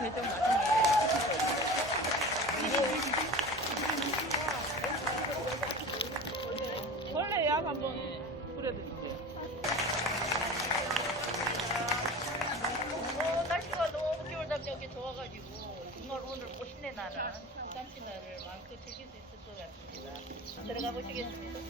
결정 나중에 원래 약 한번 뿌려드릴게요. 어, 날씨가 너무 겨울답게 좋아가지고 정말 오늘 멋있네 나는 깜찍 날을 마음껏 즐길 수 있을 것 같습니다. 들어가 보시겠습니다.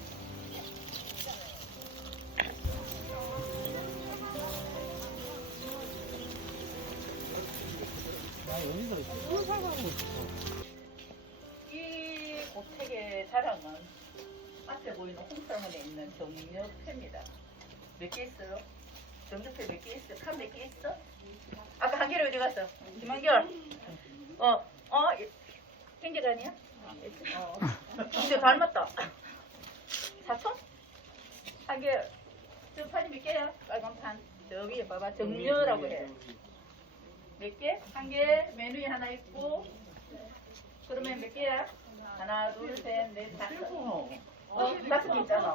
이 고택의 자랑은 앞에 보이는 홍성원에 있는 정력회입니다. 몇 개 있어요? 정력회 몇 개 있어? 칸 몇 개 있어? 아까 한결이 어디 갔어? 김한결. 어, 어, 행제가 아니야? 어, 근데 닮았다. 사촌? 한결. 저 판이 몇 개야? 빨간 판. 저 위에 봐봐. 정녀라고 해. 몇 개? 한 개, 메뉴에 하나 있고. 그러면 몇 개야? 하나, 둘, 셋, 넷, 다섯. 어, 다섯 개 있잖아.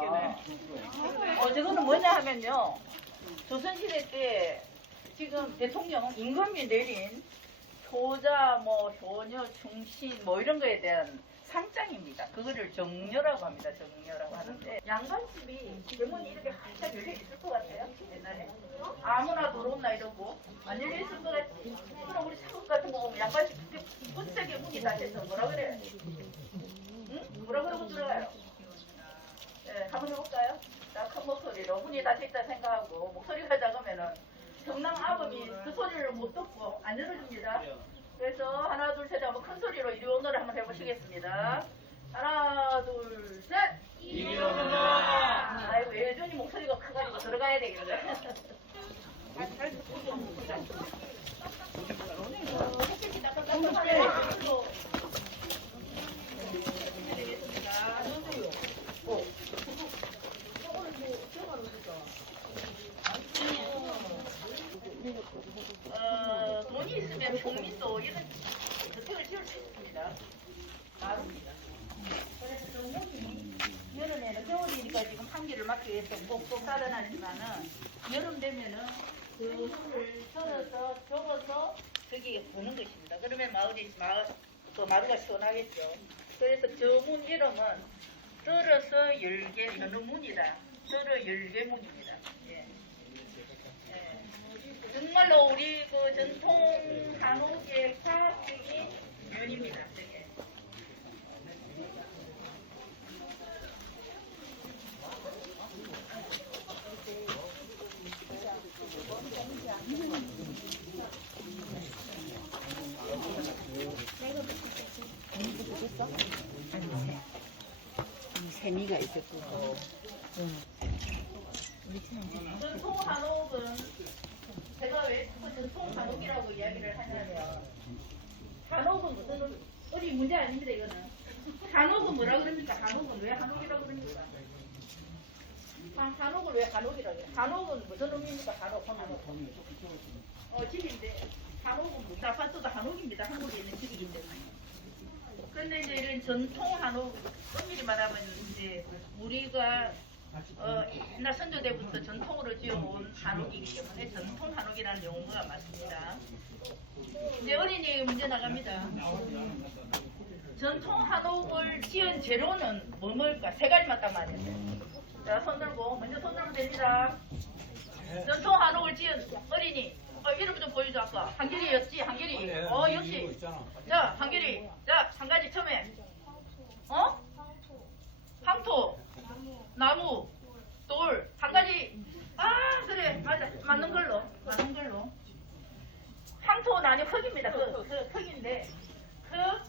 어, 저거는 뭐냐 하면요. 조선시대 때 지금 대통령 임금이 내린 효자, 뭐 효녀, 충신 뭐 이런 거에 대한 상장입니다. 그거를 정녀라고 합니다. 정녀라고 하는데 양반집이 대문이 이렇게 활짝 열려 있을 것 같아요. 옛날에 아무나 들어온나 이러고 안 열려 있을 것 같지. 그럼 우리 사국 같은 거 보면 양반집 그렇게 분세게 문이 닫혀서 뭐라 그래? 응? 뭐라 그러고 들어가요? 네, 한번 해볼까요? 자, 큰 목소리로 문이 닫혀있다 생각하고 목소리가 작으면은 경남 아범이 그 소리를 못 듣고 안 열어줍니다. 그래서 하나 둘셋 하고 큰 소리로 이리 오너를 한번 해보시겠습니다. 하나 둘 셋. 이리 오너라. 아이고 예전이 목소리가 커가지고 들어가야 되겠네. 어, 햇빛이 따끈따끈하네요. 어, 종리도 이런 주택을 지을 수 있습니다. 마루입니다. 그래서 정문이 여름에는 겨울이니까 지금 한기를 막기 위해서 꼭꼭 달아놨지만은 여름 되면은 그 물을 썰어서 적어서 저기에 부는 것입니다. 그러면 마을이 마을 그 마루가 시원하겠죠. 그래서 저 문 이름은 썰어서 열개 여는 문이다. 썰어 열개 문입니다. 정말로 우리 그 전통 한옥의 과학적인 면입니다. 되게. 세미가 있었고 전통 한옥은 제가 왜그 전통 한옥이라고 이야기를 하냐면 한옥은 무슨 어디 문제 아닙니다 이거는. 한옥은 뭐라 그럽니까? 한옥은 왜 한옥이라고 그럽니까? 한- 한옥을 왜 한옥이라고 해요? 한옥은 무슨 의미입니까? 한옥 한옥. 어 집인데 한옥은 무슨 아파트도 한옥입니다. 한국에 있는 집이기 때문에 그런데 이제 이런 전통 한옥 엄밀히 말하면 이제 우리가 어, 옛날 선조 때부터 전통으로 지어온 한옥이기 때문에 전통 한옥이라는 용어가 맞습니다. 이제 어린이 문제 나갑니다. 전통 한옥을 지은 재료는 뭐 뭘까? 세 가지만 딱 말했어요. 자, 손 들고, 먼저 손 들면 됩니다. 전통 한옥을 지은 어린이. 어, 이름 좀 보여줘, 아까. 한결이였지, 한결이. 어, 역시. 자, 한결이. 자, 한 가지 처음에. 어? 황토. 나무, 돌, 한 가지. 아, 그래. 맞아. 맞는 걸로. 맞는 걸로. 황토는 아니 흙입니다. 흙. 그 흙인데. 흙.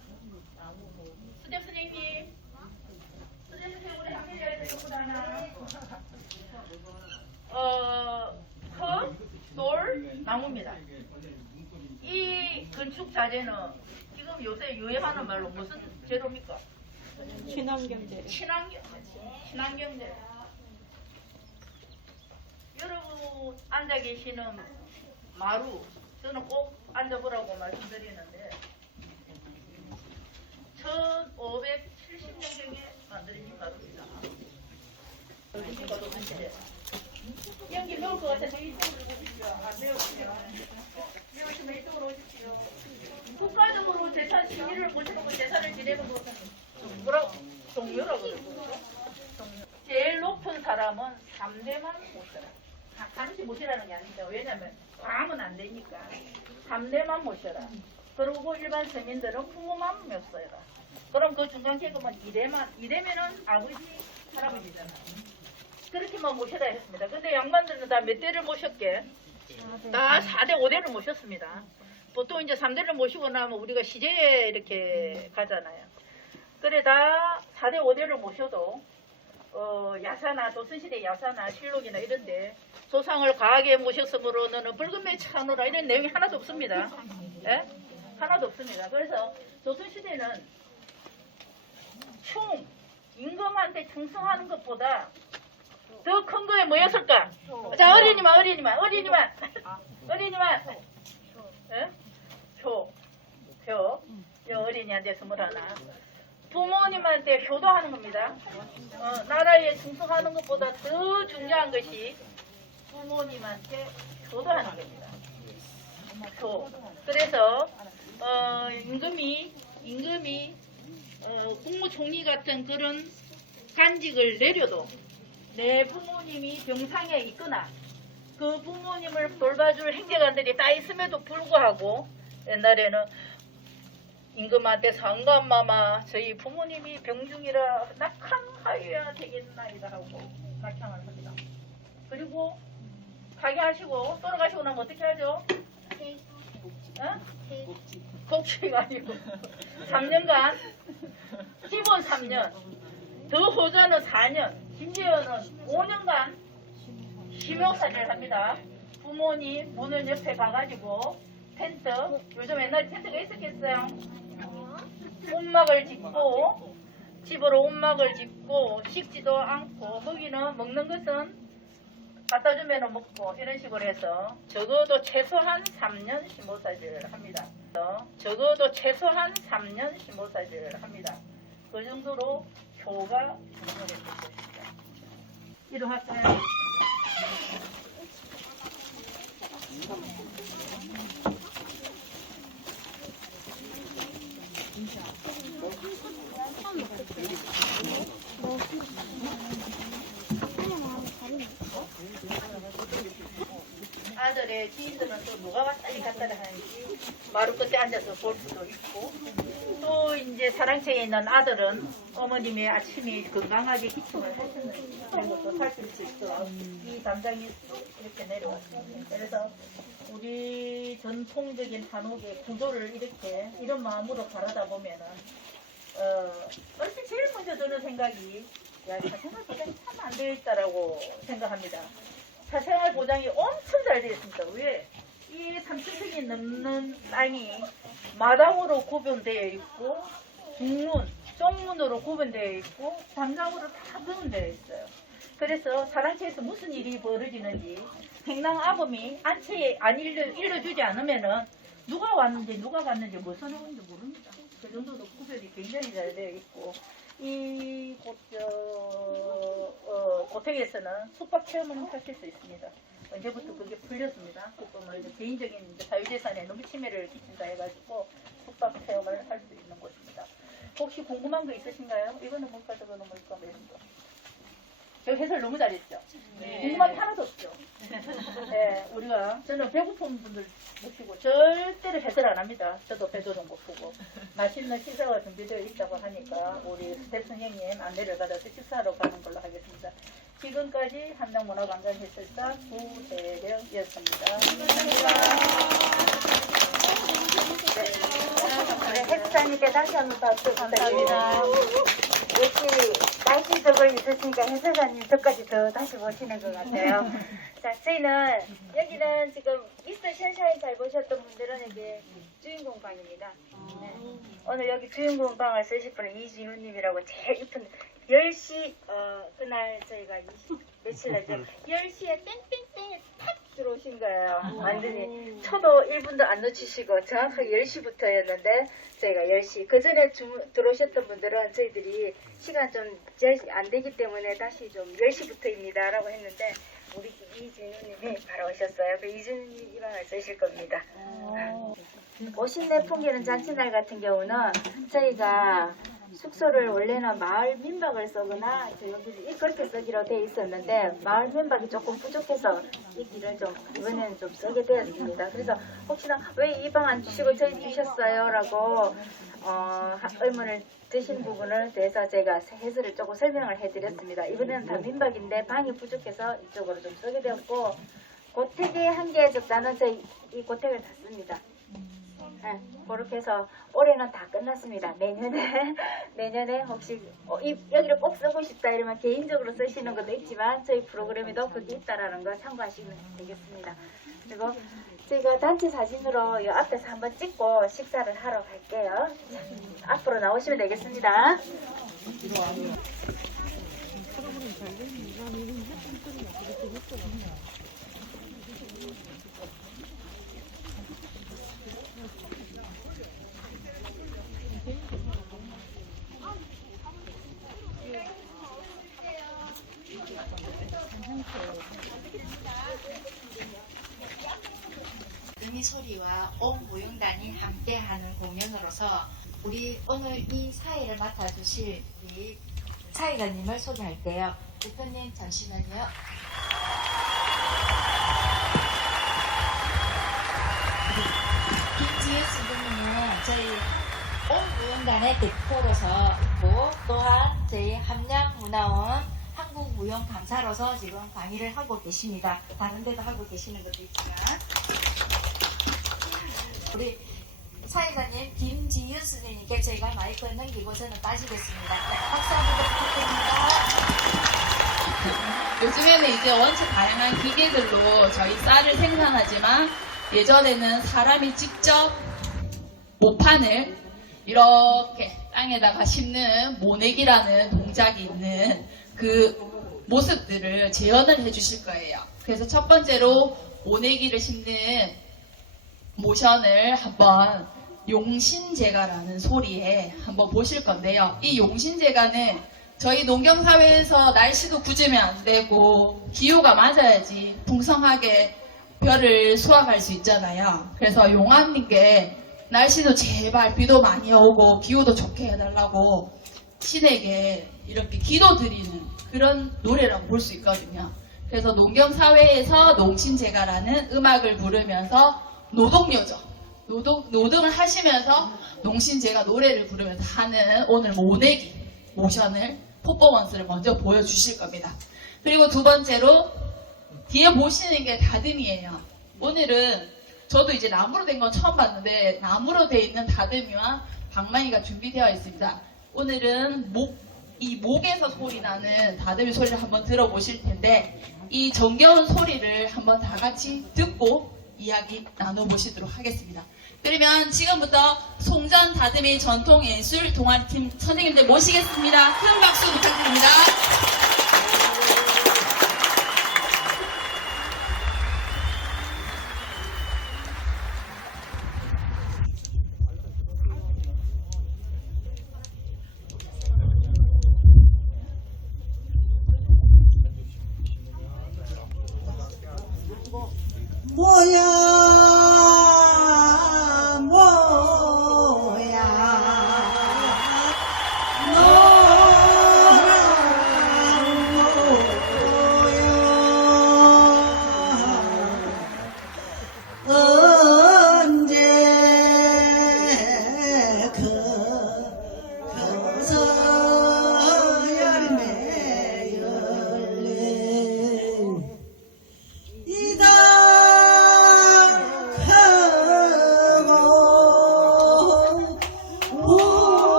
수depu 선생님. 수depu 선생님, 우리 학교 애들 전부 다 하나. 어, 흙, 돌, 나무입니다. 이 자재는 지금 요새 유행하는 말로 무슨 재료입니까? 친환경제. 친환경, 친환경제. 여러분 앉아 계시는 마루, 저는 꼭 앉아보라고 말씀드리는데, 1570년경에 만들어진 마루입니다. 연기 넣을 것 같아서 이쪽으로 오십시오. 안 매우시면. 매우시면 이쪽으로 오십시오. 어머니를 모셔놓고 제사를 지내는 것은 뭐라고? 종묘라고 그러고. 제일 높은 사람은 3대만 모셔라. 다- 반드시 모시라는 게 아니죠. 왜냐면 과하면 안 되니까. 3대만 모셔라. 그리고 일반 서민들은 부모만 묘써라. 그럼 그 중간 계급은 2대만, 2대면은 아버지, 할아버지잖아. 그렇게만 모셔라 했습니다. 근데 양반들은 다 몇 대를 모셨게? 다 4대, 5대를 모셨습니다. 보통 이제 3대를 모시고 나면 우리가 시제에 이렇게 가잖아요. 그래 다 4대, 5대를 모셔도 어, 야사나 조선시대 야사나 실록이나 이런데 조상을 과하게 모셨으므로는 붉은 매 차노라 이런 내용이 하나도 없습니다. 예? 하나도 없습니다. 그래서 조선시대는 충, 임금한테 충성하는 것보다 더 큰 거에 뭐였을까? 자, 어린이만, 어린이만, 어린이만, 어린이만. 예? 표, 표. 이 어린이한테 선물 하나. 부모님한테 효도하는 겁니다. 어, 나라에 충성하는 것보다 더 중요한 것이 부모님한테 효도하는 겁니다. 효. 그래서 어, 임금이 임금이 어, 국무총리 같은 그런 간직을 내려도 내 부모님이 병상에 있거나 그 부모님을 돌봐줄 행제관들이 다 있음에도 불구하고 옛날에는 임금한테 상감마마 저희 부모님이 병중이라 낙항하여야 되겠나이다 하고 낙향을 합니다. 그리고 가게 하시고 돌아가시고 나면 어떻게 하죠? 어? 복지가 아니고 3년간 기본 3년 더 호자는 4년 심지어는 5년간 심형사를 합니다. 부모님 문을 옆에 가가지고 텐트 요즘 옛날에 텐트가 있었겠어요? 옷막을 짓고 집으로 옷막을 짓고 식지도 않고 거기는 먹는 것은 갖다 주면 먹고 이런 식으로 해서 적어도 최소한 3년 심호사지를 합니다. 적어도 최소한 3년 심호사지를 합니다. 그 정도로 효가 중요했던 것입니다. 이동할까요? 아들의 지인들은 또 누가 왔다리 갔다리 하는지 마루 끝에 앉아서 볼 수도 있고 또 이제 사랑채에 있는 아들은 어머님의 아침이 건강하게 기침을 하셨는지 그런 것도 살필 수 있도록 이 담장이 쭉 이렇게 내려왔습니다. 그래서 우리 전통적인 한옥의 구조를 이렇게 이런 마음으로 바라다 보면은 어, 때 제일 먼저 드는 생각이 야, 사생활 보장이 참 안 되어 있다라고 생각합니다. 사생활 보장이 엄청 잘 되어 있습니다. 왜? 이 3층이 넘는 땅이 마당으로 구분되어 있고 중문, 쪽문으로 구분되어 있고 담장으로 다 구분되어 있어요. 그래서 사랑채에서 무슨 일이 벌어지는지 행랑 아범이 안채에 안 일러, 일러주지 않으면은 누가 왔는지 누가 갔는지 무슨 하는지 모릅니다. 그 정도로 구별이 굉장히 잘 되어 있고 이 곳, 저, 어, 고택에서는 숙박 체험을 하실 수 있습니다. 언제부터 그게 풀렸습니다. 이제 개인적인 자유재산에 너무 침해를 끼친다 해가지고 숙박 체험을 할 수 있는 곳입니다. 혹시 궁금한 거 있으신가요? 이거는 뭘까 저거는 뭘까 뭐 이런 거. 제가 해설 너무 잘했죠? 궁금한 게 하나도 없죠? 네, 우리가 저는 배고픈 분들 모시고 절대로 해설 안 합니다. 저도 배도 좀 고프고 맛있는 식사가 준비되어 있다고 하니까 우리 스텝 선생님 안내를 받아서 식사하러 가는 걸로 하겠습니다. 지금까지 한명문화관광 해설사 구대령이었습니다. 네, 해수사님께 다시 한번 박수 부탁드립니다. 역시 날씨 덕을 있으시니까 해수사님 덕까지 더 다시 보시는 것 같아요. 자, 저희는 여기는 지금 미스터 션샤인 잘 보셨던 분들은 이게 주인공 방입니다. 네. 오늘 여기 주인공 방을 쓰실 분은 이진우님이라고 제일 이쁜 10시 어, 그날 저희가 20, 며칠 날 10시에 땡땡땡에 탁 들어오신 거예요. 완전히 초도 1분도 안 놓치시고 정확하게 10시부터였는데 저희가 10시 그 전에 들어오셨던 분들은 저희들이 시간 좀 안 되기 때문에 다시 좀 10시부터입니다 라고 했는데 우리 이준우님이 바로 오셨어요. 그 이준우님 이 방을 쓰실 겁니다. 오신내 풍기는 잔치날 같은 경우는 저희가 숙소를 원래는 마을 민박을 쓰거나 저 여기 그렇게 쓰기로 돼 있었는데 마을 민박이 조금 부족해서 이 길을 좀 이번에는 좀 쓰게 되었습니다. 그래서 혹시나 왜 이 방 안 주시고 저희 주셨어요?라고 어, 하- 의문을 드신 부분을 대해서 제가 해설을 조금 설명을 해드렸습니다. 이번에는 다 민박인데 방이 부족해서 이쪽으로 좀 쓰게 되었고 고택이 한개 적다는 저희 이 고택을 다 씁니다. 네, 그렇게 해서 올해는 다 끝났습니다. 내년에 내년에 혹시 어, 이, 여기를 꼭 쓰고 싶다 이러면 개인적으로 쓰시는 것도 있지만 저희 프로그램에도 그게 있다라는 거 참고하시면 되겠습니다. 그리고 저희가 단체 사진으로 이 앞에서 한번 찍고 식사를 하러 갈게요. 자, 앞으로 나오시면 되겠습니다. 음이 소리와 온 무용단이 함께하는 공연으로서 우리 오늘 이 사회를 맡아주실 우리 사회가님을 소개할게요. 대표님 잠시만요. 김지혜 선생님은 저희 온 무용단의 대표로서 있고 또한 저희 함양문화원 한국 무용 강사로서 지금 강의를 하고 계십니다. 다른 데도 하고 계시는 것도 있지만 우리 사회자님 김지윤 선생님께 저희가 마이크를 넘기고 저는 빠지겠습니다. 네, 박수 한번 부탁드립니다. 요즘에는 이제 원체 다양한 기계들로 저희 쌀을 생산하지만 예전에는 사람이 직접 모판을 이렇게 땅에다가 심는 모내기라는 동작이 있는 그 모습들을 재현을 해 주실 거예요. 그래서 첫 번째로 모내기를 심는 모션을 한번 용신제가라는 소리에 한번 보실 건데요. 이 용신제가는 저희 농경사회에서 날씨도 굳으면 안 되고 기후가 맞아야지 풍성하게 벼를 수확할 수 있잖아요. 그래서 용암님께 날씨도 제발 비도 많이 오고 기후도 좋게 해달라고 신에게 이렇게 기도드리는 그런 노래라고 볼 수 있거든요. 그래서 농경사회에서 농신제가라는 음악을 부르면서 노동요죠. 노동, 노동을 하시면서 농신제가 노래를 부르면서 하는 오늘 모내기 모션을 퍼포먼스를 먼저 보여주실 겁니다. 그리고 두 번째로 뒤에 보시는 게 다듬이에요. 오늘은 저도 이제 나무로 된 건 처음 봤는데 나무로 돼 있는 다듬이와 방망이가 준비되어 있습니다. 오늘은 목, 이 목에서 소리 나는 다듬이 소리를 한번 들어보실 텐데 이 정겨운 소리를 한번 다 같이 듣고 이야기 나눠보시도록 하겠습니다. 그러면 지금부터 송전 다듬이 전통 예술 동아리팀 선생님들 모시겠습니다. 큰 박수 부탁드립니다.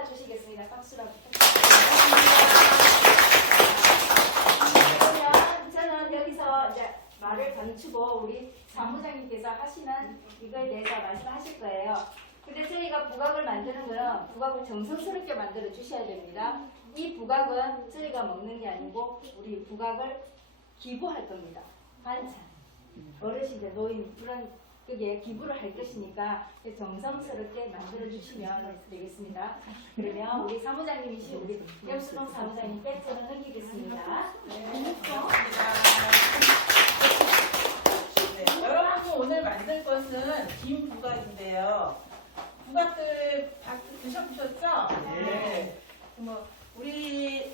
박수로 부탁드립니다. 그러면 저는 여기서 이제 말을 감추고 우리 사무장님께서 하시는 이거에 대해서 말씀하실 거예요. 근데 저희가 부각을 만드는 거는 부각을 정성스럽게 만들어 주셔야 됩니다. 이 부각은 저희가 먹는 게 아니고 우리 부각을 기부할 겁니다. 반찬. 어르신들, 노인 그런 그게 기부를 할 것이니까 정성스럽게 만들어 주시면 되겠습니다. 그러면 우리 사무장님이신 우리 염수동 사무장님께 저는 넘기겠습니다. 네, 여러분 오늘 만들 것은 김 부각인데요. 부각들 다 드셔보셨죠? 네. 뭐 우리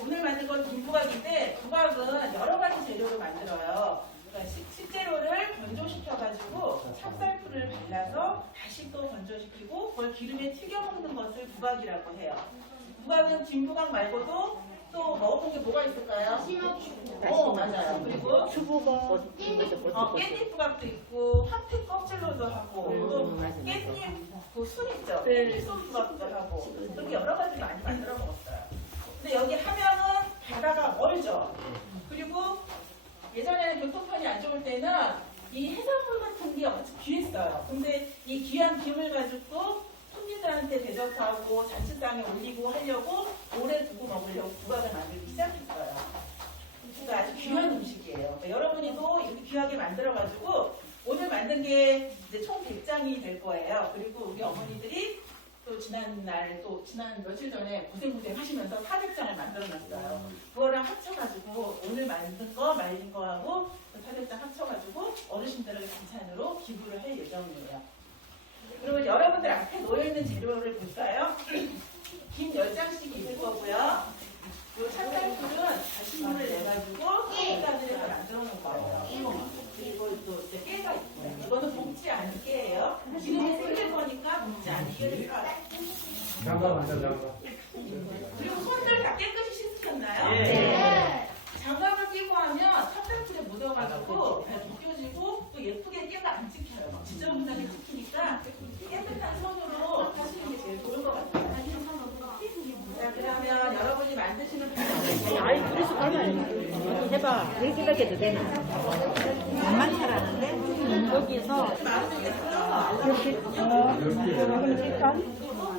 오늘 만든 건 김부각인데 부각은 여러 가지 재료로 만들어요. 그러니까 시- 식재료를 건조시켜가지고 찹쌀풀을 발라서 다시 또 건조시키고 그걸 기름에 튀겨 먹는 것을 부각이라고 해요. 부각은 김부각 말고도 또 먹어본 게 뭐가 있을까요? 어 맞아요. 그리고 어, 깻잎 부각도 있고 황태 껍질로도 하고 또 깻잎 그술 있죠? 깻잎 소 부각도 하고 그렇게 여러 가지 많이 만들어 먹었어요. 근데 여기 하면은 바다가 멀죠. 그리고 예전에는 교통편이 안 좋을 때는 이 해산물 같은 게 엄청 귀했어요. 근데 이 귀한 김을 가지고 손님들한테 대접하고 잔치상에 올리고 하려고 오래 두고 먹으려고 부각을 만들기 시작했어요. 그러니까 아주 귀한 음식이에요. 그러니까 여러분이도 이렇게 귀하게 만들어가지고 오늘 만든 게 이제 총 100장이 될 거예요. 그리고 우리 어머니들이 또 지난 날 또 지난 며칠 전에 고생고생 하시면서 400장을 만들어놨어요. 그거랑 합쳐가지고 오늘 만든 거 말린 거하고 400장 합쳐가지고 어르신들에게 반찬으로 기부를 할 예정이에요. 그러면 여러분들 앞에 놓여있는 재료를 볼까요? 김 10장씩이 있을 거고요. 요 찹쌀풀은 다시물을 내가지고 쌀가지에서 만들어 놓은 거예요. 그리고 또 이제 깨가 있고요. 이거는 볶지 않은 깨예요. 기름에 끓일 거니까 볶지 않은 깨를 써요. 장갑 앉아 장갑. 그리고 손들 다 깨끗이 씻으셨나요? 네. 장갑을 끼고 하면 찹쌀풀에 묻어가지고 잘 벗겨지고 또 예쁘게 깨가 안 찍혀요. 막 지저분하게 찍히니까 깨끗한 손으로 하시는 게 제일 좋을 것 같아요. 자, 그러면 여러분이 만드시는 아이 그래서 가면 해봐. 이렇게 해도 되나 만만 잘하는데? 여기서. 이렇게? 어. 그러니까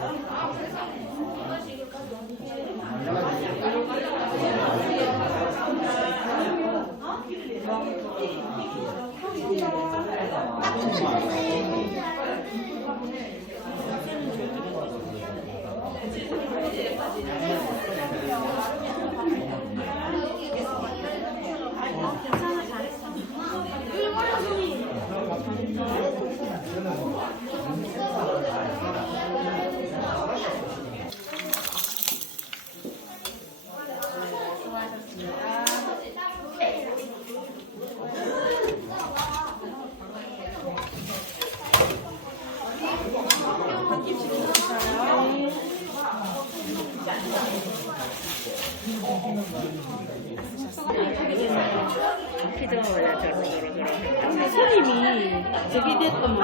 데 손님이 저기 됐더만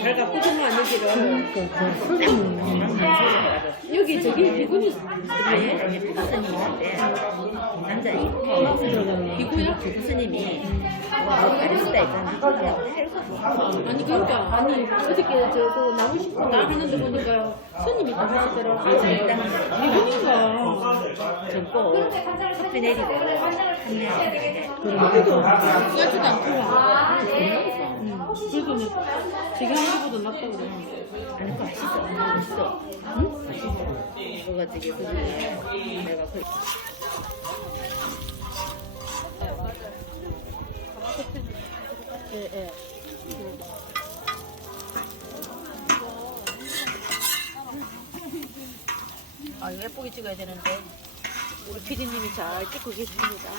자기가 부정한 여기를 여기 저기 비군이 네 남자 이뻐 비구야? 교수님이 바리스타 있잖아 아니 그러니까. 아니 어저께 저그 나무 심고 나 하는데 보니까 손님이 다 하시더라고. 비군인가? 젊고 커피 내리고 그래도 싸지도 않구나 뭐 저기 하는 것보다 낫다고 그래 아니 그거 맛있어 맛있어 응? 맛있어 그거 저기 그중에 내가 그 아, 이거 예쁘게 찍어야 되는데. 우리 피디님이 잘 찍고 계십니다.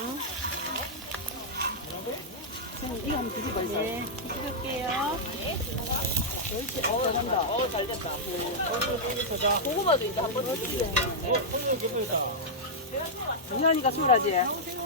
어, 이거 한번 드려봐요. 네, 찍을게요. 어, 잘한다. 어, 잘 됐다. 고구마도 이제 한번 넣어주세요. 이현이가 술하지? 잠시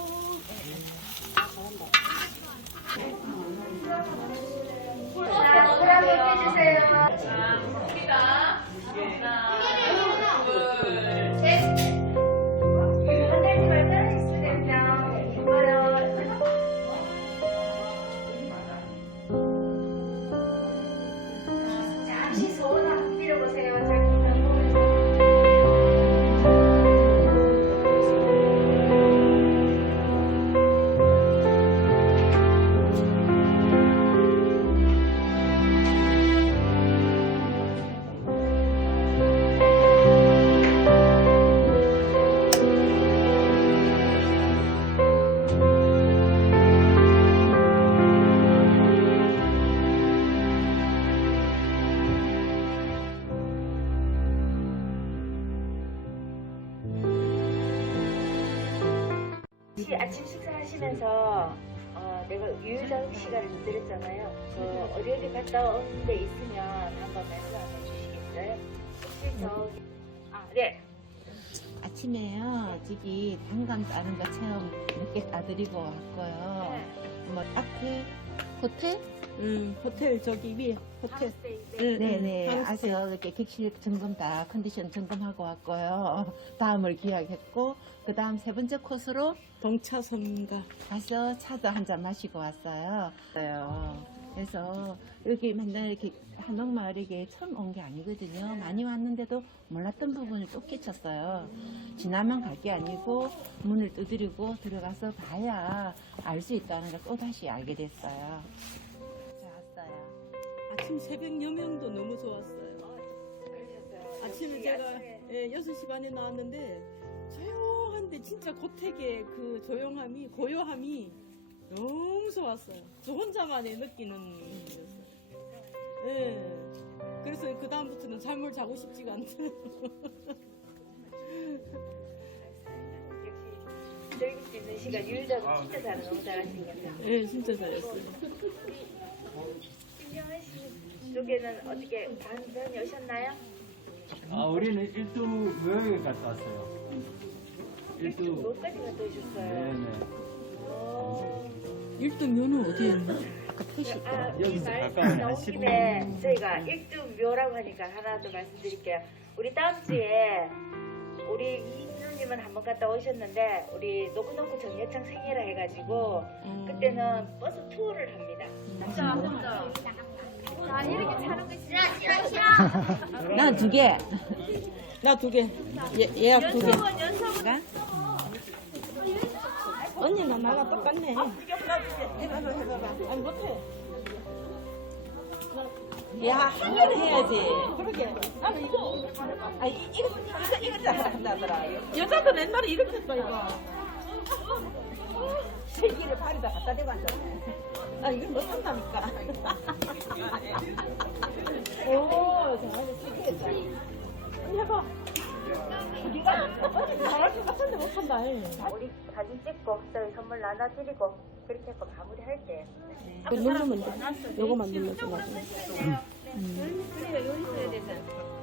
어디 어디 갔다 온 데 있으면 한번 말씀 한번 해주시겠어요? 혹시 저기 아 네. 아침에요. 저기 단감 따는 거 체험 몇개 따드리고 왔고요. 네. 뭐 앞에 호텔? 음, 호텔 저기 위에 호텔. 하우스테이. 네. 네네. 하우스. 아세요. 이렇게 객실 점검 다 컨디션 점검하고 왔고요. 다음을 기약했고 그 다음 세 번째 코스로 동차선가. 가서 차도 한 잔 마시고 왔어요. 그래서 여기 맨날 이렇게 한옥 마을에게 처음 온 게 아니거든요. 많이 왔는데도 몰랐던 부분을 또 끼쳤어요. 지나만 갈 게 아니고 문을 두드리고 들어가서 봐야 알 수 있다는 걸 또 다시 알게 됐어요. 좋았어요. 아침 새벽 여명도 너무 좋았어요. 아침에 제가 아침에 예, 6시 반에 나왔는데 조용한데 진짜 고택의 그 조용함이 고요함이 너무 좋았어요. 저 혼자만의 느끼는 일이었어요. 예. 그래서 그 다음부터는 잠을 자고 싶지가 않더라고요. 역시 즐길 수 있는 시간 유유자극 진짜 잘 너무 잘하신 것 같아요. 예, 진짜 잘했어요. 김영은 씨 쪽에는 어떻게 반전이 오셨나요? 아, 우리는 일두 묘역에 갔다 왔어요. 일두. 뭐까지 갔다 오셨어요? 네네. 오. 1등 면은 어디에 있나? 아까 택시 아, 이 여기서 말씀 가까운 나온 한 김에 저희가 일두 묘라고 하니까 하나 더 말씀드릴게요. 우리 다음 주에 우리 이누님은 한번 갔다 오셨는데 우리 노크노크 정여창 생일을 해가지고 그때는 버스 투어를 합니다. 자 이렇게 차는 거 싫어 싫어 싫어. 난두 개. 나 두 개. 예, 예약 두 개. 연속은 연속은 언니나 나랑 똑같네. 아니, 못해. 야, 한 개는 해야지. 그러게. 나는 이거. 아, 이, 이거, 이거, 이거 잘한다더라. 여자들 옛날에 이렇게 했다, 이거. 세기를 발에다 갖다 대고 앉았네. 아, 이걸 못한다니까. 오, 정말 쓰겠다. 언니 해봐. 네가 잘할 것 같은데 못한다. 우리 사진 찍고 저희 선물 나눠드리고 그렇게 해서 마무리할게요. 이거 누르면 돼. 요거만 눌러줘, 나중에. 그래요 요리 써야 돼서.